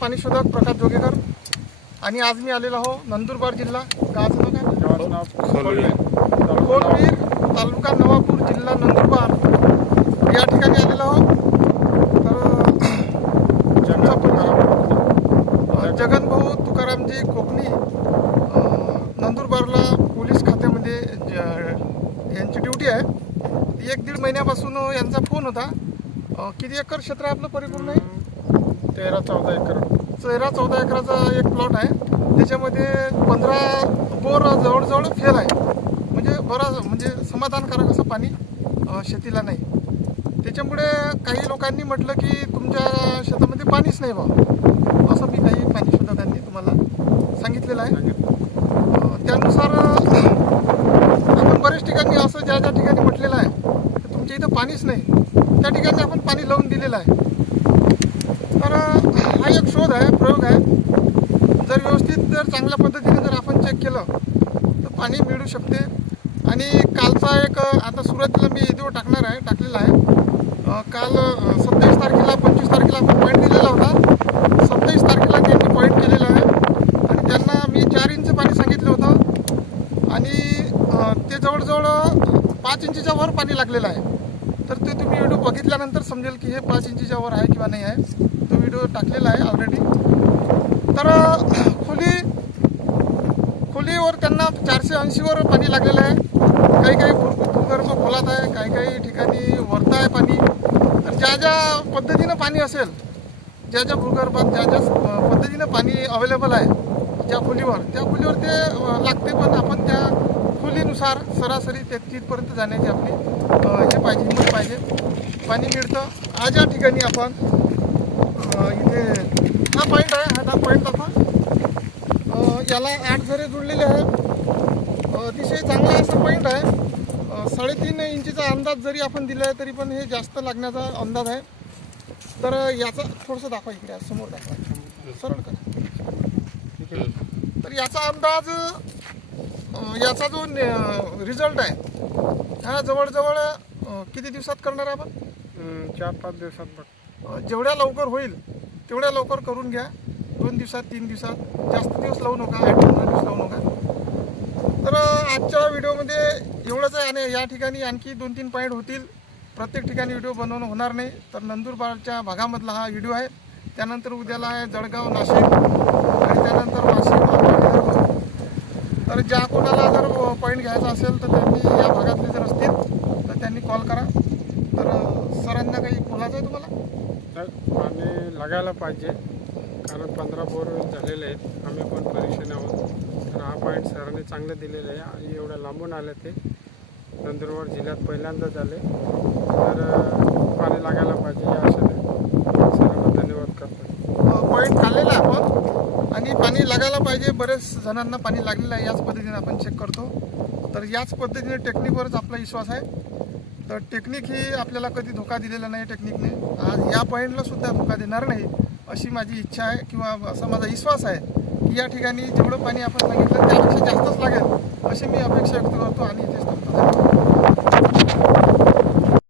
पाणीशोधक प्रकाश जोगेकर. आणि आज मी आलेलो आहो नंदुरबार जिल्हा. खोलवे कोलवीर तालुका नवापूर जिल्हा नंदुरबार. या ठिकाणी आलेलो आहो. तर आमचा परिचय जगन भाऊ तुकारामजी कोकणी. नंदुरबारला पोलीस खात्यामध्ये यांची ड्युटी आहे. एक दीड महिन्यापासून यांचा फोन होता. किती एकर क्षेत्र आहे आपलं परिपूर्ण? आहे तेरा चौदा एकर. तेरा चौदा एकराचा एक प्लॉट आहे. त्याच्यामध्ये पंधरा बोर जवळजवळ फेल आहे. म्हणजे बरं म्हणजे समाधानकारक असं पाणी शेतीला नाही. त्याच्यामुळे काही लोकांनी म्हटलं की तुमच्या शेतामध्ये पाणीच नाही बा असं मी काही पाणी शोधकांनी तुम्हाला सांगितलेलं आहे. त्यानुसार आपण बऱ्याच ठिकाणी असं ज्या ज्या ठिकाणी म्हटलेलं आहे तुमच्या इथं पाणीच नाही. त्या ठिकाणी आपण पाणी लावून दिलेलं आहे. हा एक शोध आहे प्रयोग आहे. जर व्यवस्थित जर चांगल्या पद्धतीने जर आपण चेक केलं तर पाणी मिळू शकते. आणि कालचा एक आता सुरुवातीला मी व्हिडिओ टाकणार आहे टाकलेला आहे. काल सत्तावीस तारखेला पंचवीस तारखेला आपण पॉईंट दिलेला होता. सत्तावीस तारखेला त्यांनी पॉईंट केलेला आहे. आणि त्यांना मी चार इंच पाणी सांगितलं होतं. आणि ते जवळजवळ पाच इंचीच्या वर पाणी लागलेलं आहे. तर ते तुम्ही व्हिडिओ बघितल्यानंतर समजेल की हे पाच इंचीच्या वर आहे किंवा नाही आहे. व्हिडिओ टाकलेला आहे ऑलरेडी तर खोली खोलीवर त्यांना चारशे ऐंशीवर पाणी लागलेलं आहे. काही काही भूगर्भ खोलात आहे काही काही ठिकाणी वरत आहे पाणी. तर ज्या ज्या पद्धतीनं पाणी असेल ज्या ज्या भूगर्भात ज्या ज्या पद्धतीनं पाणी अवेलेबल आहे ज्या खोलीवर त्या खोलीवर ते लागते पण आपण त्या खोलीनुसार सरासरी ते तिथपर्यंत जाण्याची आपली हे पाहिजे हिंमत पाहिजे. पाणी मिळतं. आज या ठिकाणी आपण इथे हा पॉईंट आहे हा पॉईंट आता याला आठ झरे जुळलेले आहे अतिशय चांगला असा पॉईंट आहे. साडेतीन इंचीचा अंदाज जरी आपण दिला आहे तरी पण हे जास्त लागण्याचा अंदाज आहे. तर याचा थोडंसं दाखवा इकडे समोर दाखवा. सरळ करा. तर याचा अंदाज याचा जो रिझल्ट आहे हा जवळजवळ किती दिवसात करणार आहे आपण? चार पाच दिवसात बघ. जेवढ्या लवकर होईल तेवढ्या लवकर करून घ्या. दोन दिवसात तीन दिवसात. जास्त दिवस लावू नका आठ पंधरा दिवस लावू नका. तर आजच्या व्हिडिओमध्ये एवढंच आहे आणि या ठिकाणी आणखी दोन तीन पॉईंट होतील. प्रत्येक ठिकाणी व्हिडिओ बनवणं होणार नाही. तर नंदुरबारच्या भागामधला हा व्हिडिओ आहे. त्यानंतर उद्याला आहे जळगाव नाशिक आणि त्यानंतर नाशिक तर ज्या कोणाला जर पॉईंट घ्यायचा असेल तर त्यांनी या भागातले जर असतील तर त्यांनी कॉल करा. तर सरांना काही बोलायचं आहे तुम्हाला? तर पाणी लागायला पाहिजे. कारण पंधरा बोर झालेले आहेत. आम्ही पण परीक्षेने आहोत. तर हा पॉईंट सरांनी चांगले दिलेले आहे. आणि एवढ्या लांबून आले ते. नंदुरबार जिल्ह्यात पहिल्यांदाच आले तर पाणी लागायला पाहिजे या आशेने. सरांना धन्यवाद करतो. पॉईंट काढलेला आहे आपण. आणि पाणी लागायला पाहिजे. बरेच जणांना पाणी लागलेलं आहे. याच पद्धतीने आपण चेक करतो. तर याच पद्धतीने टेक्निकवरच आपला विश्वास आहे. तर टेक्निक ही आपल्याला कधी धोका दिलेला नाही टेक्निकने आज या पॉईंटला सुद्धा धोका देणार नाही अशी माझी इच्छा आहे किंवा असा माझा विश्वास आहे की या ठिकाणी जेवढं पाणी आपण सांगितलं त्यापेक्षा जास्तच लागेल अशी मी अपेक्षा व्यक्त करतो आणि इथेच थांबतो.